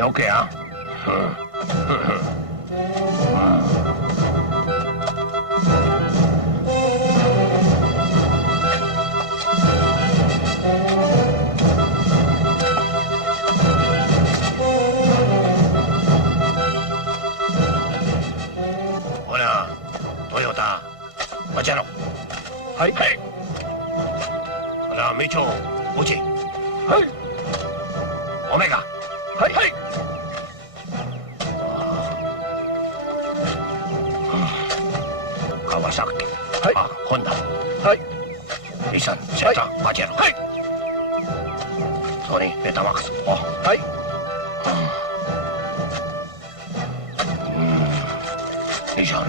Okay, okay, ah. Hola, Toyota. Machado. はい。はい。Hola, Micho. Uchi. はい。Omega. はい。はい。Kawasaki. はい。あ、Honda. はい。Nissan, Zeta, Pajero. はい。ソニー、ベタマックス。あ、はい。ニシャン。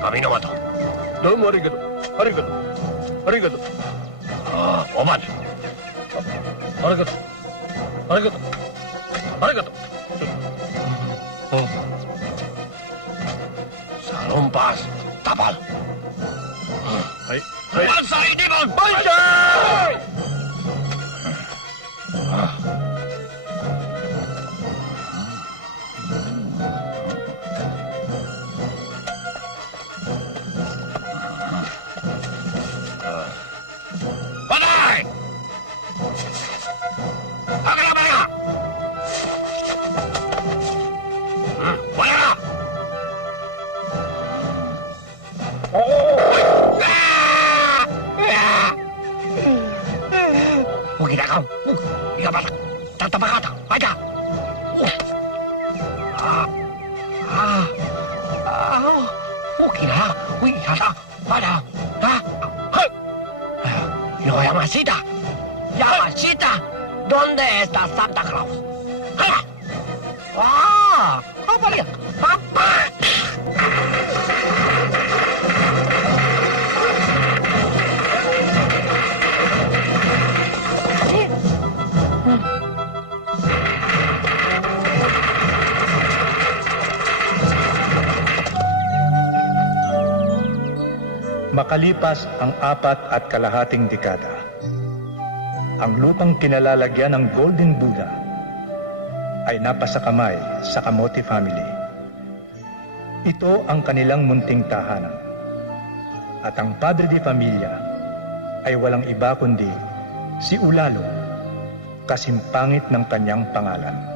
上ノ俣。どうもありがとう。ありがとう。ありがとう。あ、オバニ。ありがとう。ありがとう。ありがとう。サロンパース、タパル。はい。はい。ワンサイリボン、バイジャーイ。バタイ。ハカラバヤ。バヤ。おお。Huwag kau. Ika bata. Tatapakata. Baca. Huwag na. Huwag kata. Bata. Ha? Yo, Yamashita. Yamashita. ¿Dónde está Santa Claus? ¡Ah! ¡Ah! ¡Papá! ¡Papá! Makalipas ang 4.5 dekada, ang lupang kinalalagyan ng Golden Buddha ay napasakamay sa Kamote family. Ito ang kanilang munting tahanan. At ang padre de familia ay walang iba kundi si Ulalo, kasimpangit ng kanyang pangalan.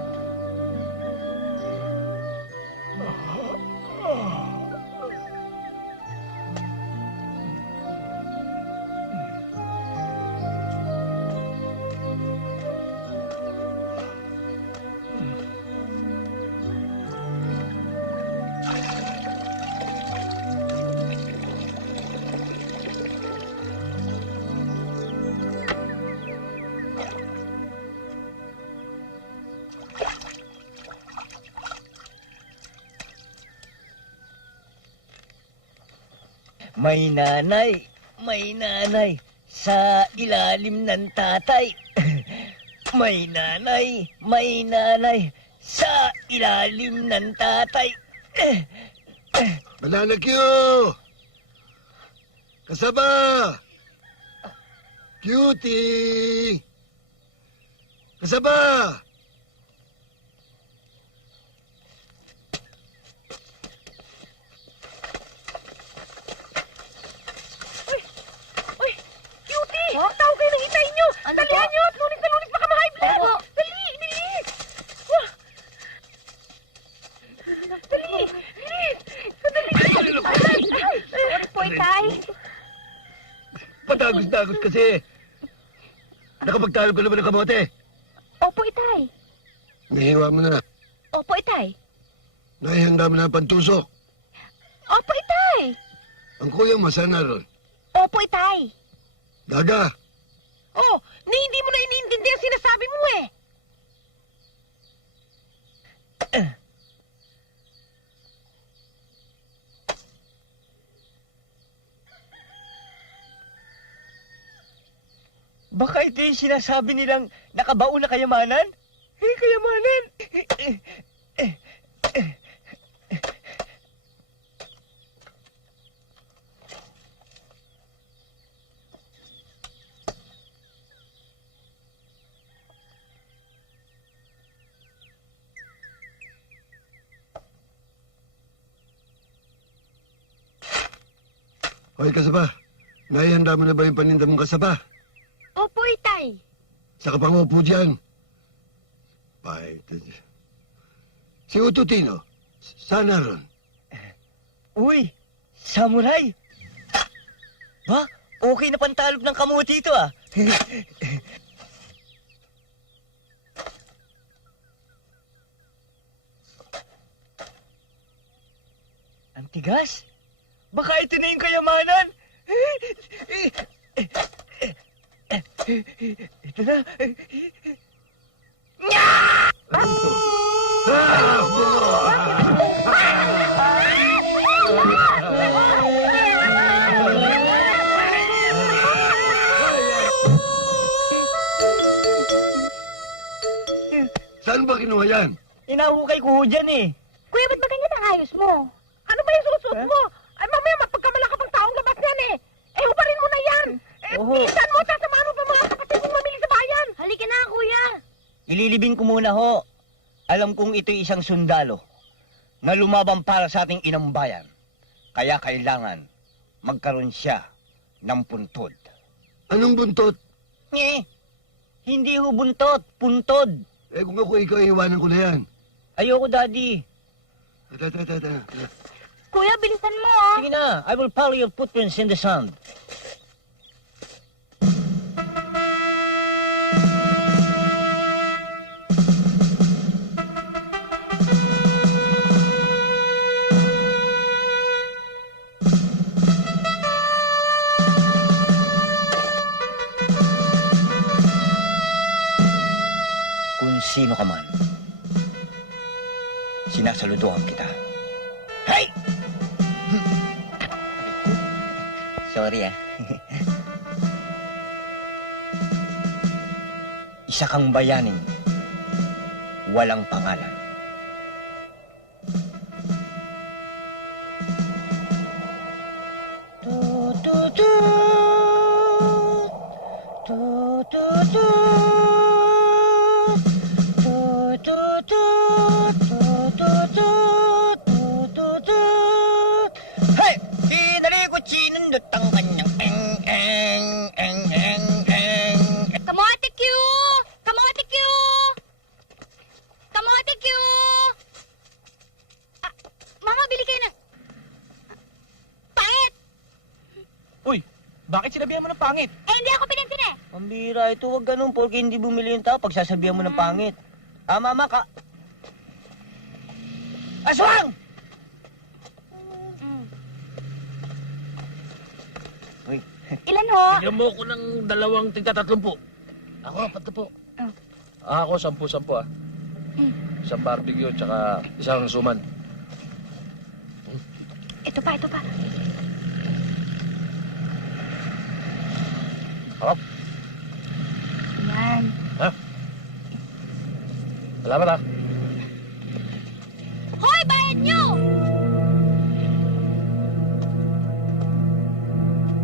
May nanay sa ilalim ng tatay. May nanay sa ilalim ng tatay. Banana Q! Kasaba! Cutie! Kasaba! Tawag kayo ng itay nyo! Dalihan nyo! Lunis na lunis baka ma-high blood! Dali! Sorry po, itay. Patagos-dagos kasi. Nakapagtalo ka naman ng kamote. Opo, itay. Nahiwa mo na. Opo, itay. Naihanda mo na ang pantusok. Opo, itay. Ang kuyang masana ron. Opo, itay. Daga! Oh, hindi mo na iniintindi ang sinasabi mo eh. Baka ito yung sinasabi nilang nakabaon na kayamanan? Kayamanan! Hoy, kasaba. Naihanda mo na ba yung paninda mong kasaba? Opo, itay. Sa kapangupo dyan. Bye. Si Ututino, sana ron. Uy, samurai! Ba, okay na pantalog ng kamuti ito ah. Ang tigas? Baka ito na yung kayamanan. Ito na. Saan ba kinuha yan? Inahukay ko ho dyan eh. Kuya, ba't ba ganyan ang ayos mo? Ano ba yung susuot mo? Ay, mamaya mapagkamala ka pang taong labas yan eh. Eh, hubarin mo na yan. Eh, Oo. pinsan mo, sasamahan mo pa mga kapatid mong mamili sa bayan. Halika na, kuya. Ililibing ko muna ho. Alam kong ito'y isang sundalo na lumabang para sa ating inang bayan. Kaya kailangan magkaroon siya ng puntod. Anong buntot? Hindi ho buntot, puntod. Eh, kung ako ikaw, iiwanan ko na yan. Ayoko, Daddy. Tata. Kuya, bilisan mo ah. Sige na, I will follow your footprints in the sand. Kung sino ka man, sinasaludohan kita. Hey! Sorry ah. Isa kang bayaning walang pangalan. Hey! Kinarikot sinundot ang kanyang Kamote Q! Kamote Q! Kamote Q! Ah, mama, bili kayo na. Pangit! Uy, bakit sinabihan mo ng pangit? Eh, hindi ako pinansin eh. Pambira ito, wag ganun, porque hindi bumili yung tao pagsasabihan mo ng pangit. Ah, mama ka... Aswang! Uy, Ilan ho? Bigyan mo ko ng 2 tigta-30. Ako, 10. Ako, 10 ah. Isang barbecue, tsaka isang suman. Ito pa, ito pa. Harap. Yan. Ha? Salamat ah. Hoy, bayad nyo!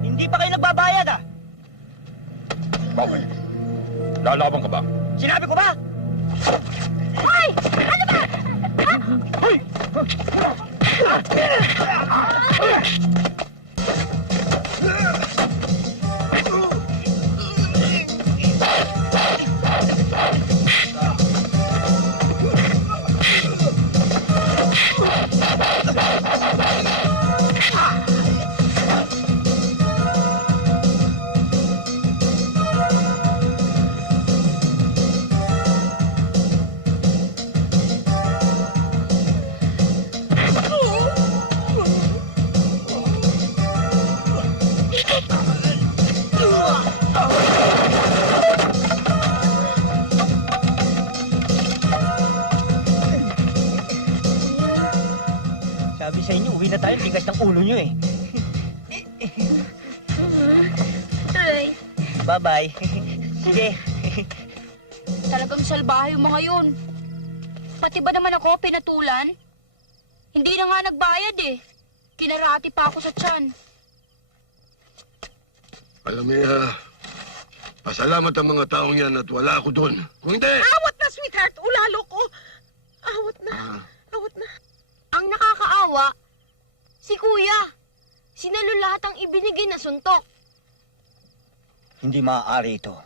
hindi pa kayo nagbabayad ah! Bakit? Lalaban ka ba? Sinabi ko ba? Hoy! Ano ba? Sabi sa inyo, uwi na tayo, tigas ng ulo nyo eh. Tuloy. Bye-bye. Sige. Talagang salbahe yung mga yun. Pati ba naman ako pinatulan? Hindi na nga nagbayad eh. Kinarati pa ako sa tiyan. Alam mo, pasalamat ang mga taong yan at wala ako doon. Kung hindi... Awat na, sweetheart. Ulalo ko. Awat na. Ah, Awat na. Ang nakakaawa, si Kuya. Sinalo lahat ang ibinigay na suntok. Hindi maaari ito.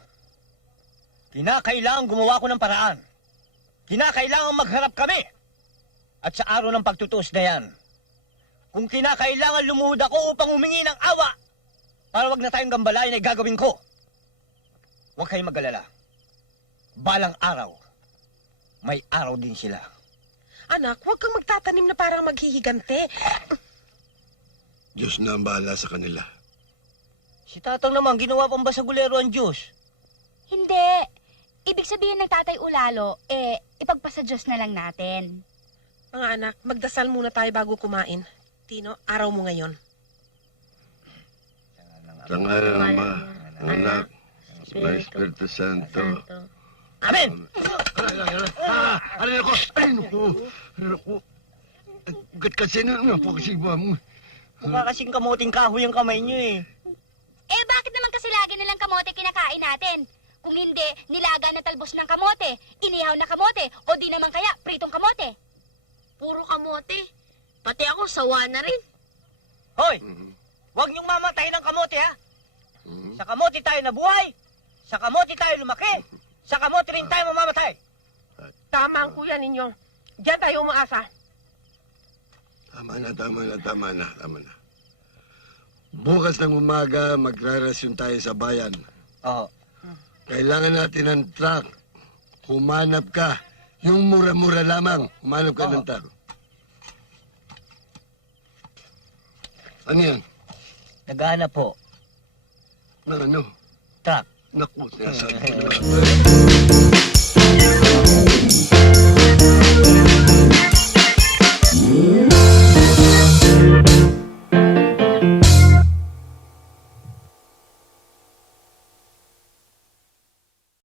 Kinakailangan gumawa ko ng paraan. Kinakailangan magharap kami. At sa araw ng pagtutuos na yan, kung kinakailangan lumuhod ako upang humingi ng awa, para wag na tayong gambalayan ay gagawin ko. Huwag kayong mag-alala. Balang araw, may araw din sila. Anak, huwag kang magtatanim na parang maghihigante. Diyos na ang bahala sa kanila. Si Tatang naman, ginawa pang basagulero ang Diyos. Hindi. Ibig sabihin ng Tatay Ulalo, ipagpasa Diyos na lang natin. Mga anak, magdasal muna tayo bago kumain. Tino, araw mo ngayon. Sa ngalan ng Ama, ng Anak, ng Espiritu Santo. Amen! Aray ako! Ay, naku! Gat kasi na po kasi ba mo? Mukha kasing kamuting kahoy ang kamay niyo eh. Bakit naman kasi lagi nilang kamote kinakain natin? Kung hindi, nilaga na talbos ng kamote, inihaw na kamote, o di naman kaya pritong kamote. Puro kamote. Pati ako, sawa na rin. Hoy! Huwag niyong mamatay ng kamote ha! Sa kamote tayo nabuhay! Sa kamote tayo lumaki! Sa kamote rin tayo mamamatay! Tama ang kuya ninyo. Diyan tayo umaasa. Tama na. Bukas ng umaga, magrarasyon tayo sa bayan. Oo. Kailangan natin ng truck. Humanap ka. Yung mura-mura lamang. Humanap ka ng truck. Ano yan? Naghahanap po. Ng ano? Truck. Naku, sinasabi ko na.